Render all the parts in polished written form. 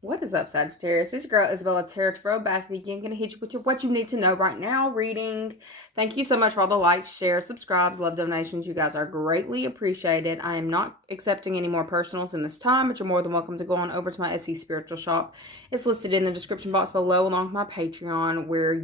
What is up, Sagittarius? This is your girl, isabellaTtarot. Throwback again. Gonna hit you with your what you need to know right now reading. Thank you so much for all the likes, shares, subscribes, love donations. You guys are greatly appreciated. I am not accepting any more personals in this time, but you're more than welcome to go on over to my Etsy spiritual shop. It's listed in the description box below, along with my Patreon, where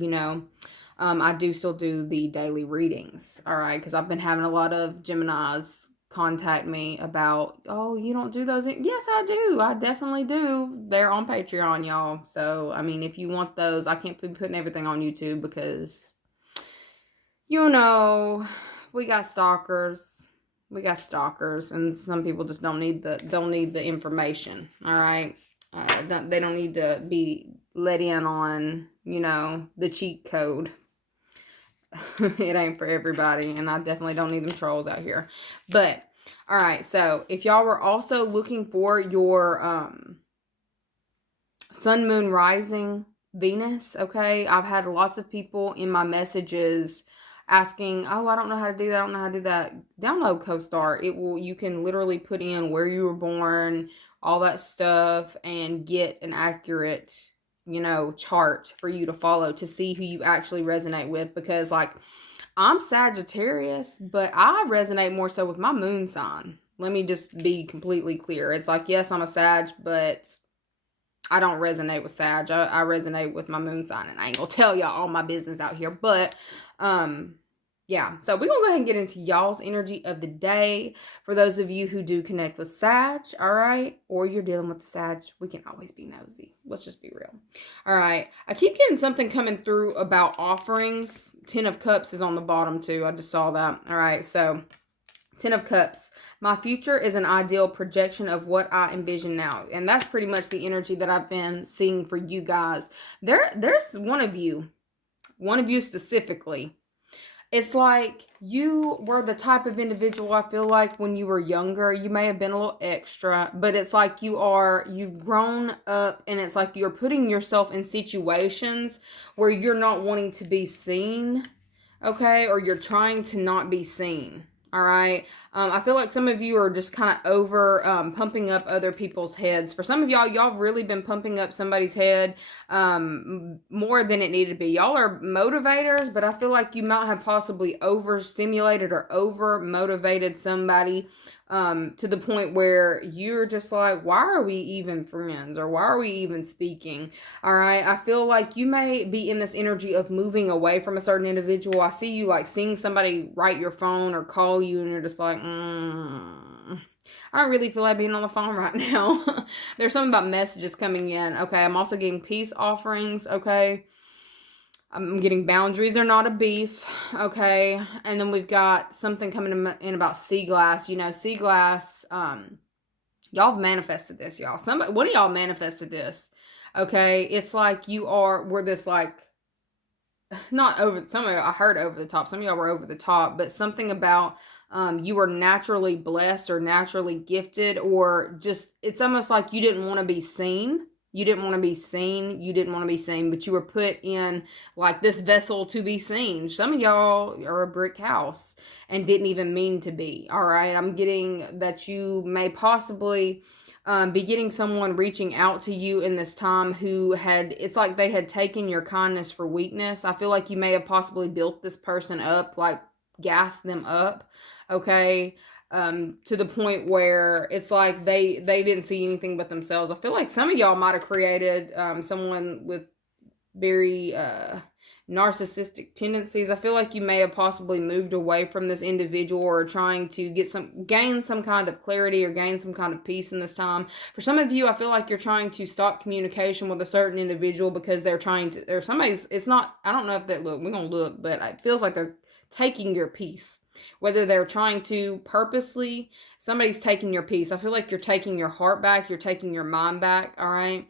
I do still do the daily readings. All right, because I've been having a lot of Geminis contact me about, oh, you don't do those. Yes, I do. I definitely do. They're on Patreon, y'all. So, I mean, if you want those, I can't be putting everything on YouTube because, you know, we got stalkers. We got stalkers, and some people just don't need the information. All right, they don't need to be let in on the cheat code. It ain't for everybody, and I definitely don't need them trolls out here. But all right, so if y'all were also looking for your sun, moon, rising, Venus, okay, I've had lots of people in my messages asking, oh, I don't know how to do that, I don't know how to do that. Download CoStar. You can literally put in where you were born, all that stuff, and get an accurate chart for you to follow to see who you actually resonate with. Because like, I'm Sagittarius, but I resonate more so with my moon sign. Let me just be completely clear. It's like, yes, I'm a Sag, but I don't resonate with Sag. I resonate with my moon sign, and I ain't gonna tell y'all all my business out here. But yeah, so we're gonna go ahead and get into y'all's energy of the day. For those of you who do connect with Sag, all right, or you're dealing with the Sag, we can always be nosy. Let's just be real. All right, I keep getting something coming through about offerings. 10 of Cups is on the bottom too. I just saw that. All right, so 10 of Cups. My future is an ideal projection of what I envision now. And that's pretty much the energy that I've been seeing for you guys. There's one of you specifically. It's like you were the type of individual, I feel like, when you were younger, you may have been a little extra, but it's like you've grown up, and it's like you're putting yourself in situations where you're not wanting to be seen, okay? Or you're trying to not be seen. All right. I feel like some of you are just kind of over pumping up other people's heads. For some of y'all really been pumping up somebody's head more than it needed to be. Y'all are motivators, but I feel like you might have possibly overstimulated or over motivated somebody to the point where you're just like, why are we even friends, or why are we even speaking? All right, I feel like you may be in this energy of moving away from a certain individual. I see you like seeing somebody write your phone or call you, and you're just like, I don't really feel like being on the phone right now. There's something about messages coming in. Okay, I'm also getting peace offerings. Okay, I'm getting boundaries are not a beef. Okay, and then we've got something coming in about sea glass. Sea glass. Y'all have manifested this, y'all. One of y'all manifested this. Okay, it's like we're this like, not over, some of y'all, I heard over the top, some of y'all were over the top, but something about you were naturally blessed or naturally gifted, or just, it's almost like you didn't want to be seen. You didn't want to be seen. You didn't want to be seen, but you were put in like this vessel to be seen. Some of y'all are a brick house and didn't even mean to be. All right. I'm getting that you may possibly be getting someone reaching out to you in this time it's like they had taken your kindness for weakness. I feel like you may have possibly built this person up, like gassed them up. Okay. To the point where it's like they didn't see anything but themselves. I feel like some of y'all might have created someone with very narcissistic tendencies. I feel like you may have possibly moved away from this individual, or trying to gain some kind of clarity or gain some kind of peace in this time. For some of you, I feel like you're trying to stop communication with a certain individual because they're trying to, or somebody's, it's not, I don't know if that, look, we're gonna look, but it feels like they're taking your peace. Whether they're trying to purposely, somebody's taking your peace. I feel like you're taking your heart back. You're taking your mind back. All right.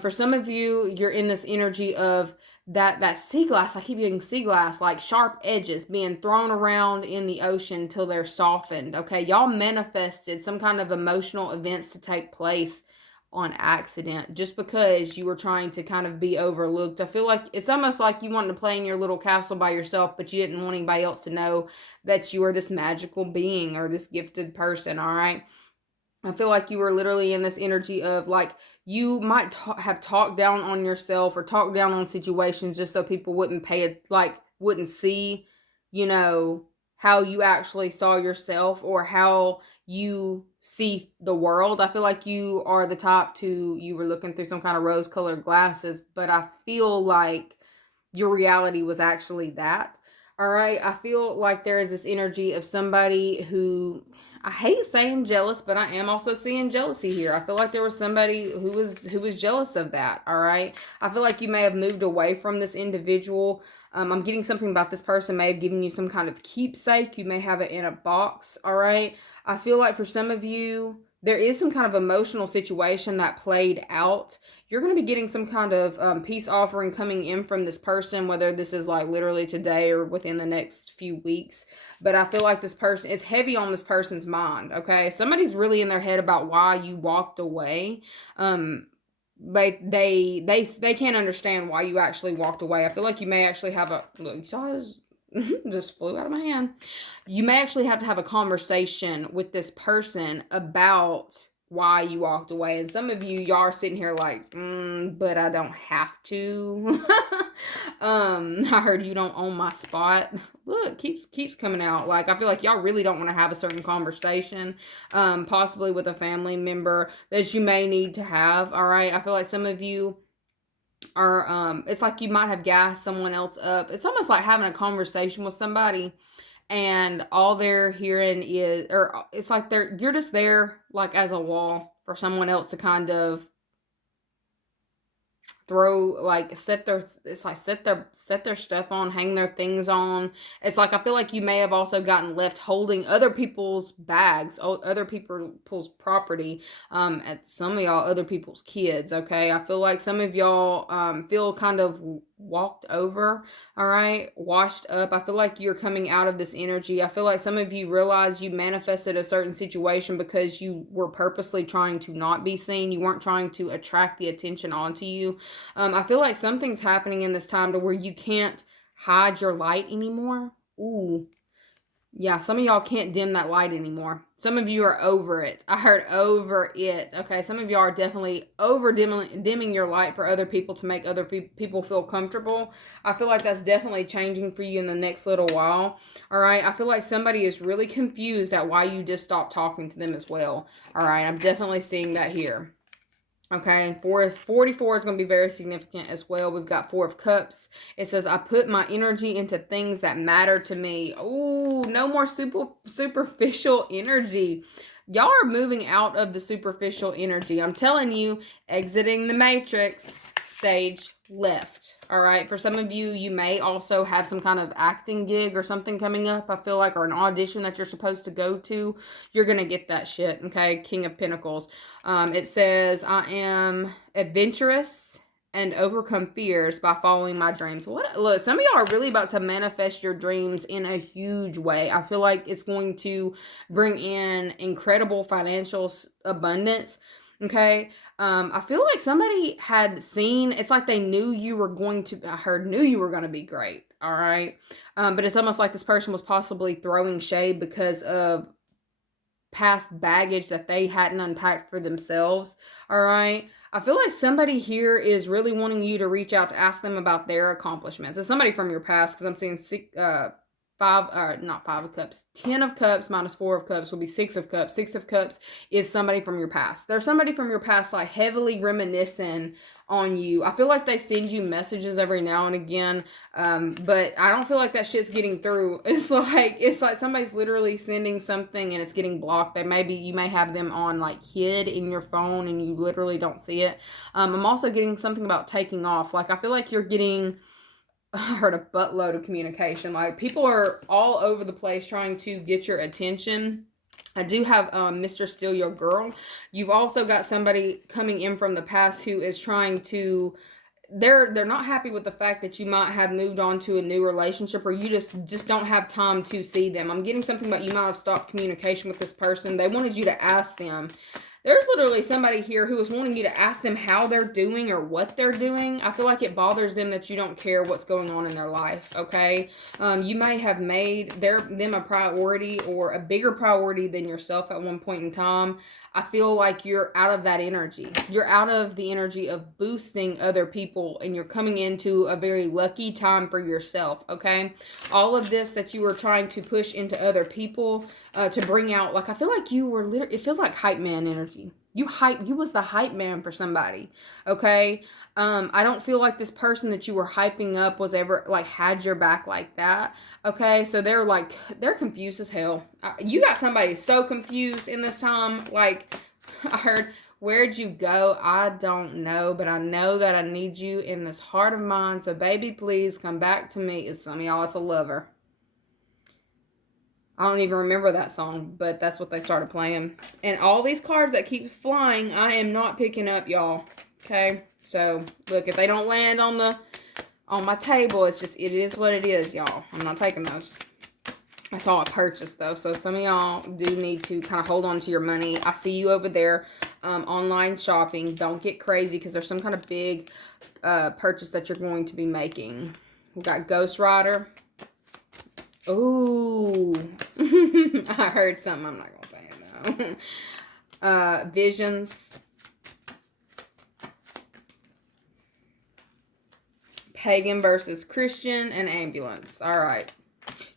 For some of you, you're in this energy of that sea glass. I keep getting sea glass, like sharp edges being thrown around in the ocean till they're softened. Okay. Y'all manifested some kind of emotional events to take place on accident just because you were trying to kind of be overlooked. I feel like it's almost like you wanted to play in your little castle by yourself, but you didn't want anybody else to know that you are this magical being or this gifted person. All right. I feel like you were literally in this energy of like, you might have talked down on yourself or talked down on situations just so people wouldn't pay it, like wouldn't see, you know, how you actually saw yourself or how you see the world. I feel like you are the type to, you were looking through some kind of rose colored glasses, but I feel like your reality was actually that. All right. I feel like there is this energy of somebody who, I hate saying jealous, but I am also seeing jealousy here. I feel like there was somebody who was jealous of that. All right. I feel like you may have moved away from this individual. I'm getting something about this person may have given you some kind of keepsake. You may have it in a box. All right. I feel like for some of you, there is some kind of emotional situation that played out. You're going to be getting some kind of peace offering coming in from this person, whether this is like literally today or within the next few weeks. But I feel like this person, it's heavy on this person's mind, okay? Somebody's really in their head about why you walked away. They can't understand why you actually walked away. I feel like you may actually have a, look, you saw this, just flew out of my hand. You may actually have to have a conversation with this person about why you walked away. And some of you, y'all are sitting here like, but I don't have to. I heard you don't own my spot. Look, keeps coming out. Like, I feel like y'all really don't want to have a certain conversation, possibly with a family member that you may need to have. All right. I feel like some of you are, it's like you might have gassed someone else up. It's almost like having a conversation with somebody and all they're hearing is, or it's like you're just there like as a wall for someone else to kind of throw, like set their stuff on, hang their things on. It's like I feel like you may have also gotten left holding other people's bags, other people's property, at some of y'all other people's kids. Okay, I feel like some of y'all feel kind of walked over, all right, washed up. I feel like you're coming out of this energy. I feel like some of you realize you manifested a certain situation because you were purposely trying to not be seen. You weren't trying to attract the attention onto you. I feel like something's happening in this time to where you can't hide your light anymore. Ooh. Yeah, some of y'all can't dim that light anymore. Some of you are over it. I heard over it. Okay, some of y'all are definitely over dimming your light for other people to make other people feel comfortable. I feel like that's definitely changing for you in the next little while. All right, I feel like somebody is really confused at why you just stopped talking to them as well. All right, I'm definitely seeing that here. Okay, 44 is going to be very significant as well. We've got 4 of Cups. It says, I put my energy into things that matter to me. Oh, no more superficial energy. Y'all are moving out of the superficial energy. I'm telling you, exiting the matrix, stage left. All right, for some of you, you may also have some kind of acting gig or something coming up, I feel like, or an audition that you're supposed to go to. You're gonna get that shit. Okay, King of Pentacles. It says, I am adventurous and overcome fears by following my dreams. Look, some of y'all are really about to manifest your dreams in a huge way. I feel like it's going to bring in incredible financial abundance. Okay, I feel like somebody had seen, it's like they knew you were going to, knew you were going to be great. All right. But it's almost like this person was possibly throwing shade because of past baggage that they hadn't unpacked for themselves. All right. I feel like somebody here is really wanting you to reach out to ask them about their accomplishments. It's somebody from your past, because I'm seeing not 5 of Cups. 10 of Cups minus 4 of Cups will be 6 of Cups. 6 of Cups is somebody from your past. There's somebody from your past like heavily reminiscing on you. I feel like they send you messages every now and again, but I don't feel like that shit's getting through. It's like somebody's literally sending something and it's getting blocked. You may have them on like hid in your phone and you literally don't see it. I'm also getting something about taking off. Like I feel like you're getting, I heard a buttload of communication. Like people are all over the place trying to get your attention. I do have Mr. Steal Your Girl. You've also got somebody coming in from the past who is trying to, they're not happy with the fact that you might have moved on to a new relationship, or you just don't have time to see them. I'm getting something about you might have stopped communication with this person. They wanted you to ask them There's literally somebody here who is wanting you to ask them how they're doing or what they're doing. I feel like it bothers them that you don't care what's going on in their life, okay? You may have made them a priority or a bigger priority than yourself at one point in time. I feel like you're out of that energy. You're out of the energy of boosting other people, and you're coming into a very lucky time for yourself, okay? All of this that you were trying to push into other people to bring out, like, I feel like you were literally, it feels like hype man energy. You was the hype man for somebody, okay? I don't feel like this person that you were hyping up was ever, like, had your back like that, okay? So they're confused as hell. You got somebody so confused in this time, like, I heard, where'd you go? I don't know, but I know that I need you in this heart of mine, so baby, please come back to me. Some of y'all, it's a lover. I don't even remember that song, but that's what they started playing. And all these cards that keep flying, I am not picking up, y'all. Okay? So, look, if they don't land on my table, it is what it is, y'all. I'm not taking those. I saw a purchase, though. So, some of y'all do need to kind of hold on to your money. I see you over there online shopping. Don't get crazy because there's some kind of big purchase that you're going to be making. We got Ghost Rider. Ooh. I heard something. I'm not going to say it, though. Visions. Pagan versus Christian and ambulance. All right.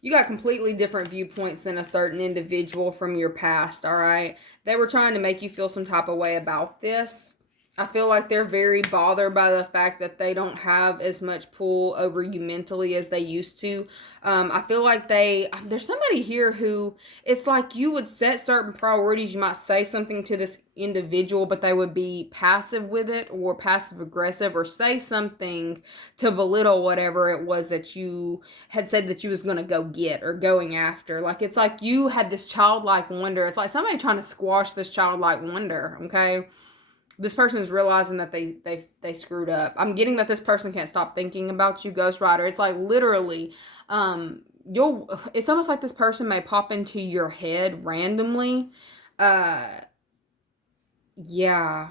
You got completely different viewpoints than a certain individual from your past, all right? They were trying to make you feel some type of way about this. I feel like they're very bothered by the fact that they don't have as much pull over you mentally as they used to. I feel like there's somebody here who, it's like you would set certain priorities. You might say something to this individual, but they would be passive with it or passive aggressive or say something to belittle whatever it was that you had said that you was going to go get or going after. Like, it's like you had this childlike wonder. It's like somebody trying to squash this childlike wonder, okay? This person is realizing that they screwed up. I'm getting that this person can't stop thinking about you, Ghost Rider. It's like literally, it's almost like this person may pop into your head randomly. Yeah.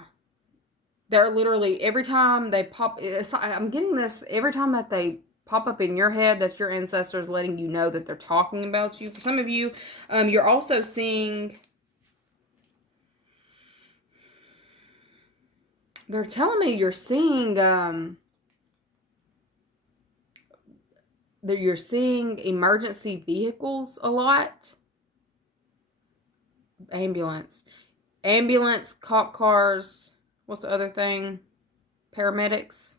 They're literally, every time they pop, I'm getting this, every time that they pop up in your head, that's your ancestors letting you know that they're talking about you. For some of you, you're also seeing, they're telling me you're seeing, that you're seeing emergency vehicles a lot. Ambulance, cop cars. What's the other thing? Paramedics.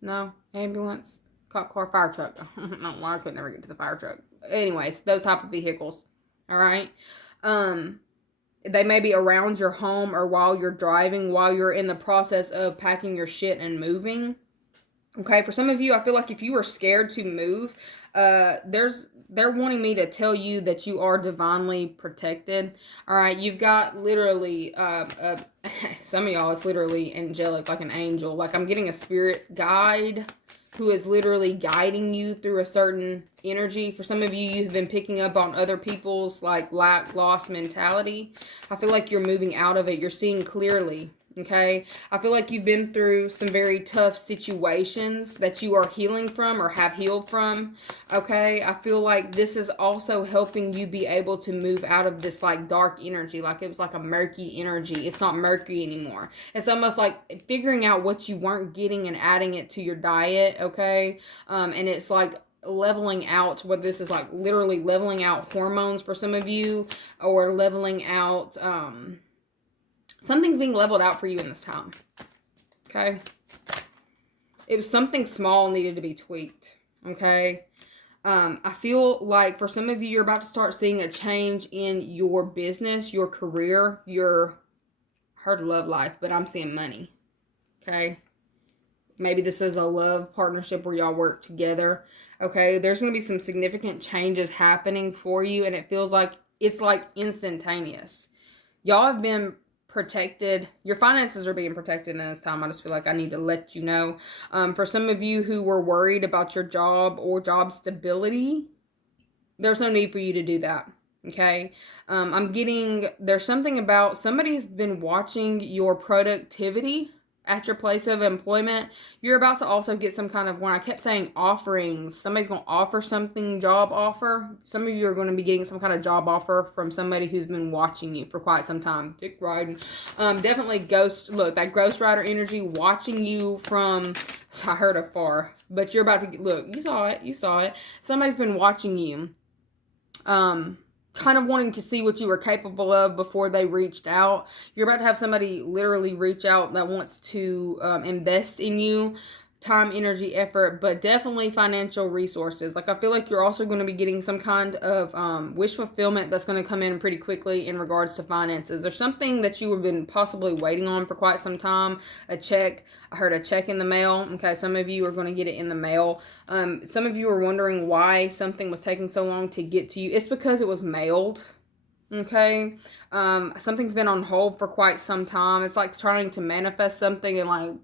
No, ambulance, cop car, fire truck. I don't know why I could never get to the fire truck. Anyways, those type of vehicles. All right. They may be around your home or while you're driving, while you're in the process of packing your shit and moving. Okay, for some of you, I feel like if you were scared to move, they're wanting me to tell you that you are divinely protected. All right, you've got literally, some of y'all is literally angelic, like an angel. Like, I'm getting a spirit guide who is literally guiding you through a certain energy. For some of you, you've been picking up on other people's, like, lack, loss mentality. I feel like you're moving out of it. You're seeing clearly. Okay, I feel like you've been through some very tough situations that you are healing from or have healed from. Okay, I feel like this is also helping you be able to move out of this, like, dark energy. Like, it was like a murky energy. It's not murky anymore. It's almost like figuring out what you weren't getting and adding it to your diet. Okay, and it's like leveling out, what this is like, literally leveling out hormones for some of you, or leveling out, something's being leveled out for you in this time. Okay? It was something small needed to be tweaked. Okay? I feel like for some of you, you're about to start seeing a change in your business, your career, your hard love life, but I'm seeing money. Okay? Maybe this is a love partnership where y'all work together. Okay? There's going to be some significant changes happening for you, and it feels like it's like instantaneous. Y'all have been protected. Your finances are being protected in this time. I just feel like I need to let you know. For some of you who were worried about your job or job stability, There's no need for you to do that. Okay. I'm getting, there's something about somebody's been watching your productivity at your place of employment. You're about to also get some kind of, when I kept saying offerings, somebody's going to offer something, job offer. Some of you are going to be getting some kind of job offer from somebody who's been watching you for quite some time. Dick riding. Definitely ghost, look, that ghost rider energy watching you from, I heard afar, but you're about to, look, you saw it. Somebody's been watching you. Kind of wanting to see what you were capable of before they reached out. You're about to have somebody literally reach out that wants to invest in you. Time, energy, effort, but definitely financial resources. Like, I feel like you're also going to be getting some kind of wish fulfillment that's going to come in pretty quickly in regards to finances. There's something that you have been possibly waiting on for quite some time. A check. I heard a check in the mail. Okay, some of you are going to get it in the mail. Some of you are wondering why something was taking so long to get to you. It's because it was mailed. Okay. Something's been on hold for quite some time. It's like trying to manifest something and like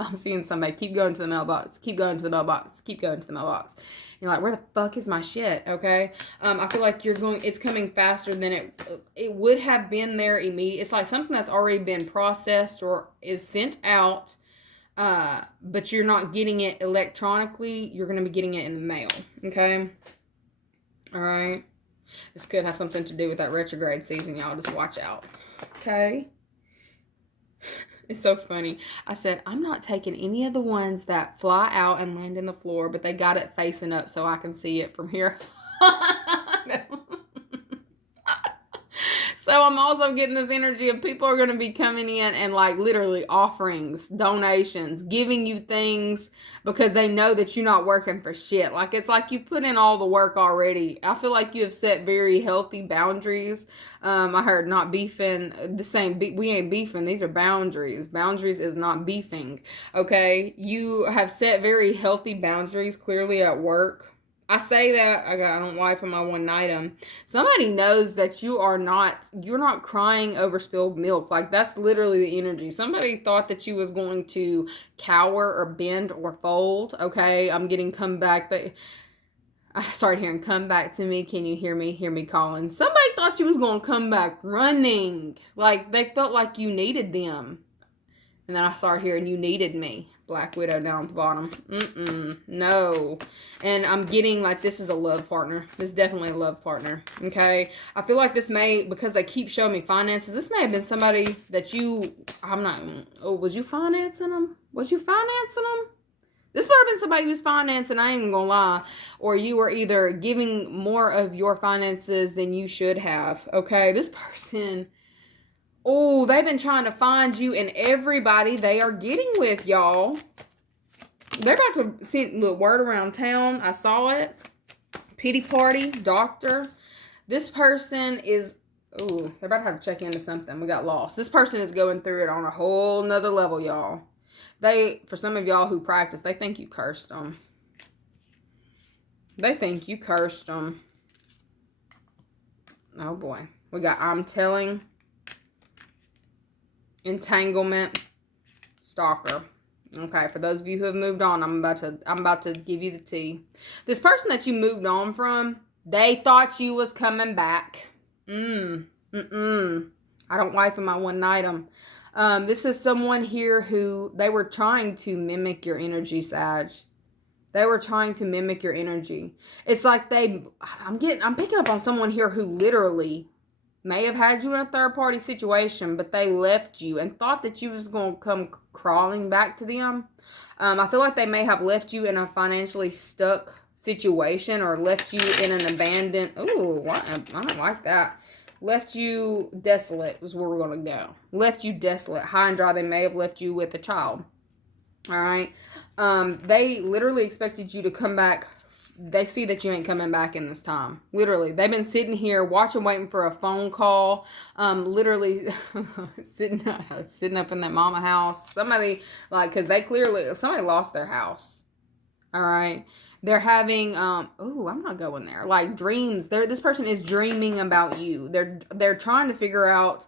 I'm seeing somebody keep going to the mailbox, keep going to the mailbox, keep going to the mailbox. You're like, where the fuck is my shit? Okay. I feel like it's coming faster than it would have been there immediately. It's like something that's already been processed or is sent out, but you're not getting it electronically. You're going to be getting it in the mail. Okay. All right. This could have something to do with that retrograde season, y'all. Just watch out. Okay? It's so funny. I said, I'm not taking any of the ones that fly out and land in the floor, but they got it facing up so I can see it from here. So I'm also getting this energy of people are going to be coming in and like literally offerings, donations, giving you things because they know that you're not working for shit. Like, it's like you put in all the work already. I feel like you have set very healthy boundaries. I heard not beefing. We ain't beefing. These are boundaries. Boundaries is not beefing. Okay. You have set very healthy boundaries clearly at work. I say that I don't wife in my one item. Somebody knows that you're not crying over spilled milk. Like, that's literally the energy. Somebody thought that you was going to cower or bend or fold. Okay, I'm getting come back, but I started hearing come back to me. Can you hear me? Hear me calling. Somebody thought you was going to come back running. Like, they felt like you needed them. And then I started hearing you needed me. Black Widow down at the bottom. No. And I'm getting like this is a love partner. This is definitely a love partner. Okay. I feel like this may, because they keep showing me finances, this may have been somebody that was you financing them? Was you financing them? This would have been somebody who's financing, I ain't even gonna lie. Or you were either giving more of your finances than you should have. Okay. This person... Oh, they've been trying to find you and everybody they are getting with, y'all. They're about to send the word around town. I saw it. Pity party, doctor. This person is, they're about to have to check into something. We got lost. This person is going through it on a whole nother level, y'all. For some of y'all who practice, they think you cursed them. They think you cursed them. Oh, boy. We got I'm telling... entanglement, stalker. Okay, for those of you who have moved on, I'm about to give you the tea. This person that you moved on from, they thought you was coming back. I don't wife in my one item. This is someone here who they were trying to mimic your energy, Sag. They were trying to mimic your energy. It's like I'm picking up on someone here who literally may have had you in a third-party situation, but they left you and thought that you was going to come crawling back to them. I feel like they may have left you in a financially stuck situation or left you in an abandoned... Ooh, what? I don't like that. Left you desolate is where we're going to go. Left you desolate. High and dry, they may have left you with a child. All right? They literally expected you to come back. They see that you ain't coming back in this time. Literally. They've been sitting here watching, waiting for a phone call. Literally sitting up in that mama house. Somebody, like, because somebody lost their house. All right. They're having, I'm not going there. Like, dreams. This person is dreaming about you. They're trying to figure out,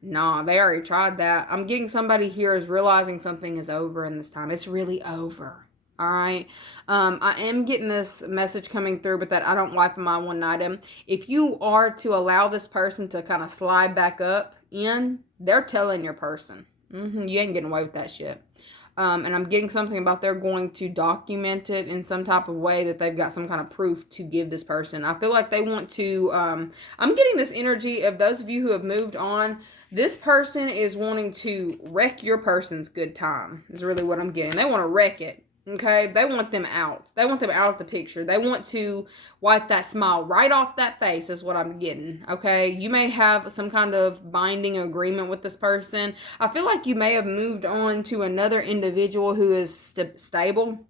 nah, they already tried that. I'm getting somebody here is realizing something is over in this time. It's really over. All right. I am getting this message coming through, but that I don't wipe my one item. If you are to allow this person to kind of slide back up in, they're telling your person. You ain't getting away with that shit. And I'm getting something about they're going to document it in some type of way that they've got some kind of proof to give this person. I feel like they want to, I'm getting this energy of those of you who have moved on. This person is wanting to wreck your person's good time is really what I'm getting. They want to wreck it. Okay, they want them out. They want them out of the picture. They want to wipe that smile right off that face is what I'm getting. Okay, you may have some kind of binding agreement with this person. I feel like you may have moved on to another individual who is stable,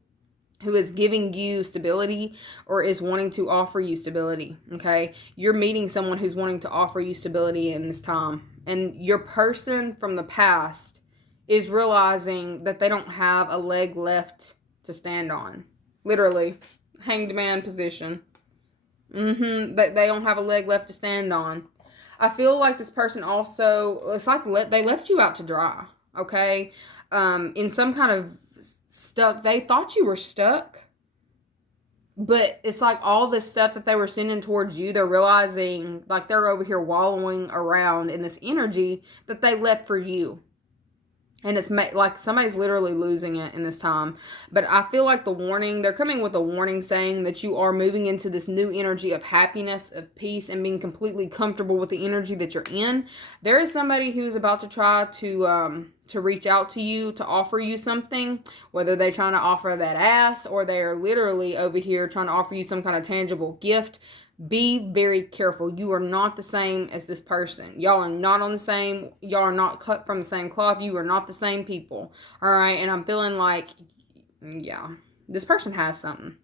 who is giving you stability or is wanting to offer you stability. Okay, you're meeting someone who's wanting to offer you stability in this time. And your person from the past is realizing that they don't have a leg left to stand on. Literally. Hanged man position. They don't have a leg left to stand on. I feel like this person also, it's like they left you out to dry. Okay? In some kind of stuck, they thought you were stuck. But it's like all this stuff that they were sending towards you, they're realizing like they're over here wallowing around in this energy that they left for you. And it's like somebody's literally losing it in this time. But I feel like the warning, they're coming with a warning saying that you are moving into this new energy of happiness, of peace, and being completely comfortable with the energy that you're in. There is somebody who's about to try to reach out to you, to offer you something, whether they're trying to offer that ass or they're literally over here trying to offer you some kind of tangible gift. Be very careful. You are not the same as this person. Y'all are not on the same, y'all are not cut from the same cloth. You are not the same people. All right. And I'm feeling like, yeah, this person has something.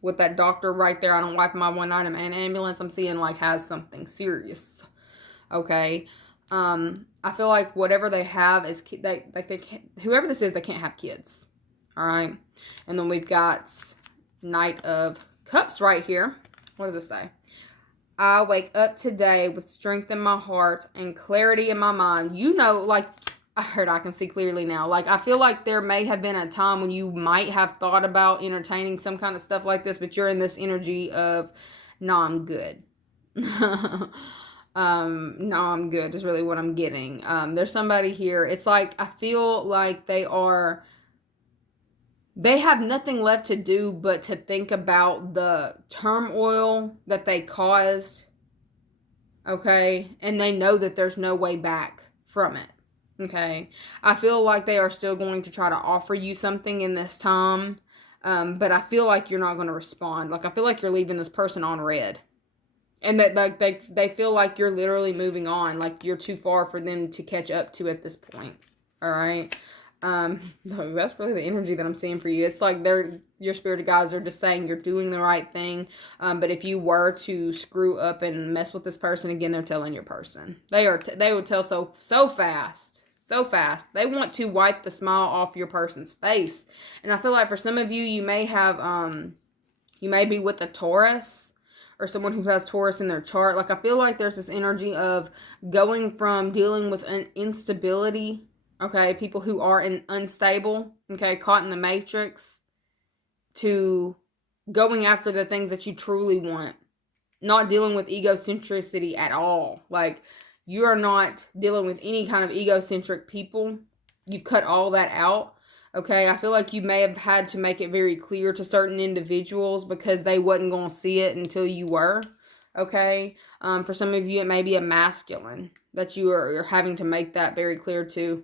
With that doctor right there, I don't wipe my one item and ambulance. I'm seeing like has something serious. Okay. I feel like whatever they have is, they can't, whoever this is, they can't have kids. All right. And then we've got Knight of Cups right here. What does it say? I wake up today with strength in my heart and clarity in my mind. You know, like, I can see clearly now. Like, I feel like there may have been a time when you might have thought about entertaining some kind of stuff like this, but you're in this energy of, no, I'm good. No, I'm good is really what I'm getting. There's somebody here. It's like, I feel like they have nothing left to do but to think about the turmoil that they caused, okay? And they know that there's no way back from it, okay? I feel like they are still going to try to offer you something in this time, but I feel like you're not going to respond. Like, I feel like you're leaving this person on red. And that like they feel like you're literally moving on. Like, you're too far for them to catch up to at this point, all right? That's really the energy that I'm seeing for you. It's like your spirit guides are just saying you're doing the right thing. But if you were to screw up and mess with this person again, they're telling your person. They would tell so fast. So fast. They want to wipe the smile off your person's face. And I feel like for some of you, you may have, you may be with a Taurus or someone who has Taurus in their chart. Like, I feel like there's this energy of going from dealing with an instability, okay, people who are unstable, okay, caught in the matrix, to going after the things that you truly want. Not dealing with egocentricity at all. Like, you are not dealing with any kind of egocentric people. You've cut all that out, okay? I feel like you may have had to make it very clear to certain individuals because they wasn't going to see it until you were, okay? For some of you, it may be a masculine that you're having to make that very clear to.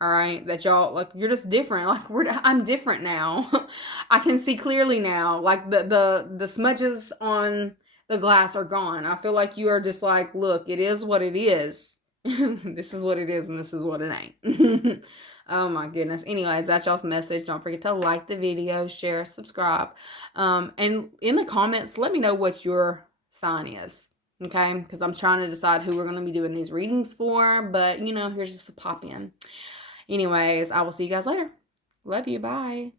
All right, that y'all, like, you're just different. Like, I'm different now. I can see clearly now. Like, the smudges on the glass are gone. I feel like you are just like, look, it is what it is. This is what it is, and this is what it ain't. Oh my goodness. Anyways, that's y'all's message. Don't forget to like the video, share, subscribe, and in the comments, let me know what your sign is. Okay, because I'm trying to decide who we're going to be doing these readings for, but, you know, here's just a pop in. Anyways, I will see you guys later. Love you. Bye.